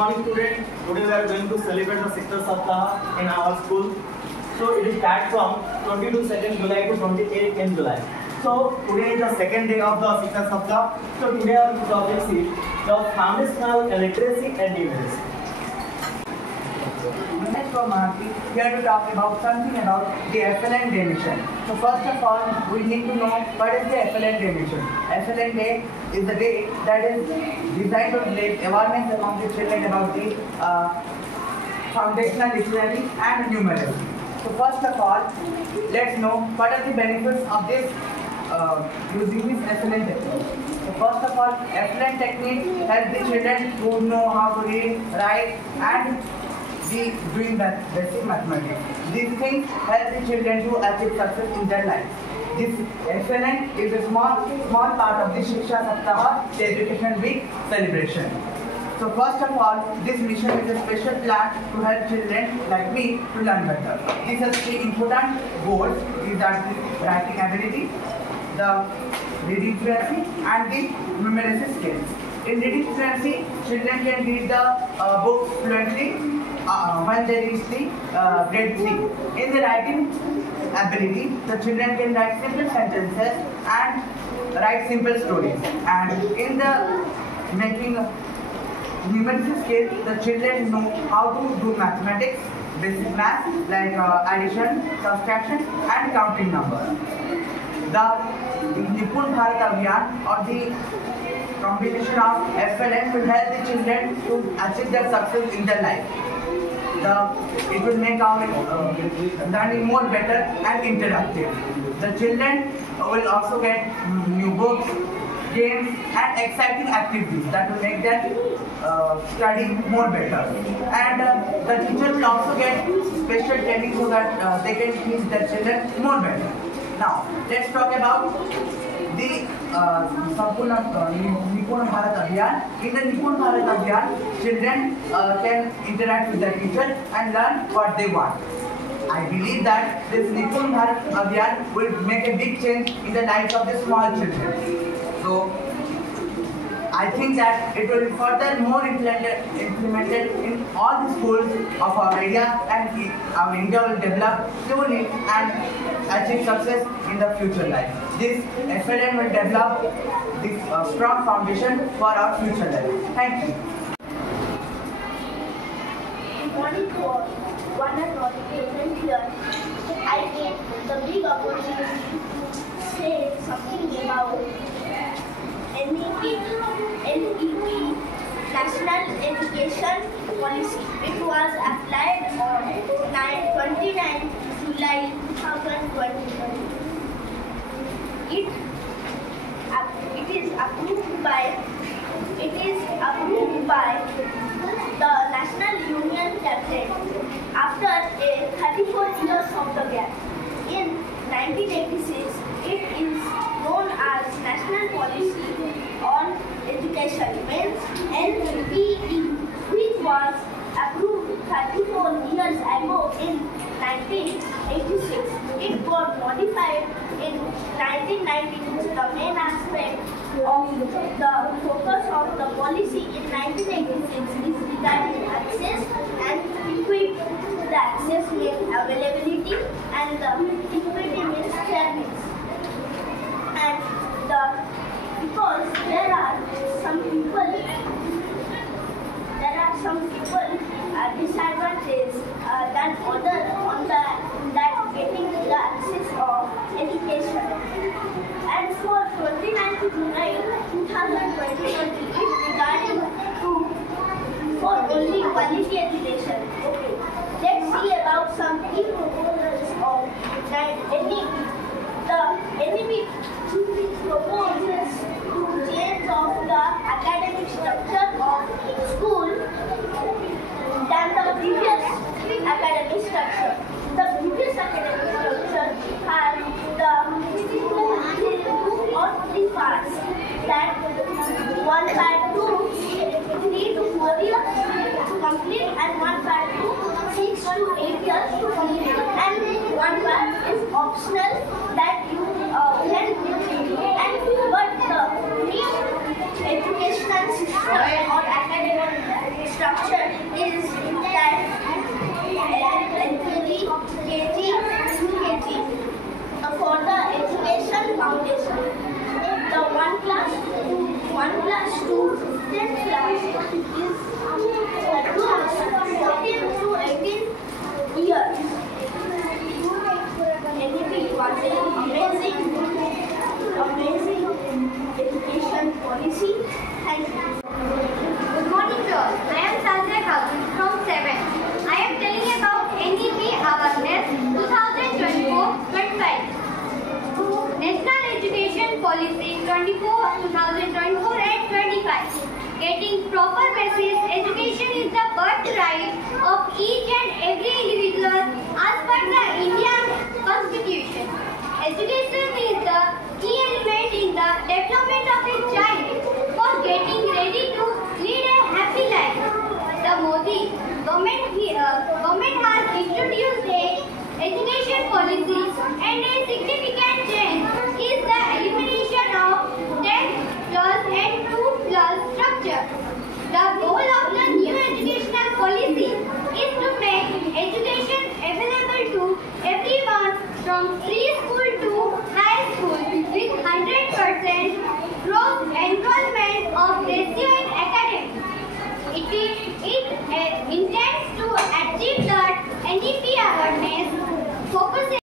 morning students. Today we are going to celebrate the Shiksha Saptah in our school. So it starts from 22nd July to 28th July. So today is the second day of the Shiksha Saptah. So today our topic is the foundational literacy and numeracy. From here to talk about something about the FLN Day mission. So first of all, we need to know what is the FLN Day mission. FLN Day is the day that is designed to raise awareness among the children about the foundational literacy and numeracy. So first of all, let's know what are the benefits of this using this FLN technique. So first of all, FLN technique helps the children to know how to read, write and doing that basic mathematics. These things help the children to achieve success in their life. This FLN is a small part of the Shiksha Saptah, the Education Week celebration. So first of all, this mission is a special plan to help children like me to learn better. These are three important goals. These are the writing ability, the reading fluency and the numeracy skills. In reading fluency, children can read the books fluently when they reach the grade 3. In the writing ability, the children can write simple sentences and write simple stories. And in the making numeracy skill, the children know how to do mathematics, basic math like addition, subtraction and counting numbers. The Nipun Bharat Abhiyan or the combination of FLN will help the children to achieve their success in their life. It will make our learning more better and interactive. The children will also get new books, games and exciting activities that will make their study more better. And the teacher will also get special training so that they can teach their children more better. Now, let's talk about the Nipun Bharat Abhiyan. In the Nipun Bharat Abhiyan, children can interact with the teacher and learn what they want. I believe that this Nipun Bharat Abhiyan will make a big change in the lives of the small children. So, I think that it will be further more implemented in all the schools of our area, and our India will develop slowly and achieve success in the future life. This FLN will develop this strong foundation for our future life. Thank you. Good morning to all. One and all present here. I get the big opportunity to say something about NEP, National Education Policy. It was applied on 29 July 2020. It is approved by the National Union Cabinet after a 34 years of the gap. In 1986, it is known as National Policy on Education, means NPE, which was approved 34 years ago in 1986. It got modified in 1992. The main aspect of the focus of the policy in 1986 is regarding access and equity. The access means availability and the equity means fairness. And because there are some people disadvantages than others on that getting the access of education. And for 29th July 2020, it regarding for only quality education. Okay, let's see about some key proposals of NEP. The NEP proposes to change of the academic structure of school than the previous academic structure. The previous academic structure has the 2 or 3 parts, that one part to 3 to 4 years to complete and one part to 6 to 8 years to complete, and one part is optional that you can do. And but the new educational system or academic structure development of a child for getting ready to lead a happy life. The Modi government has introduced a education policy and a significant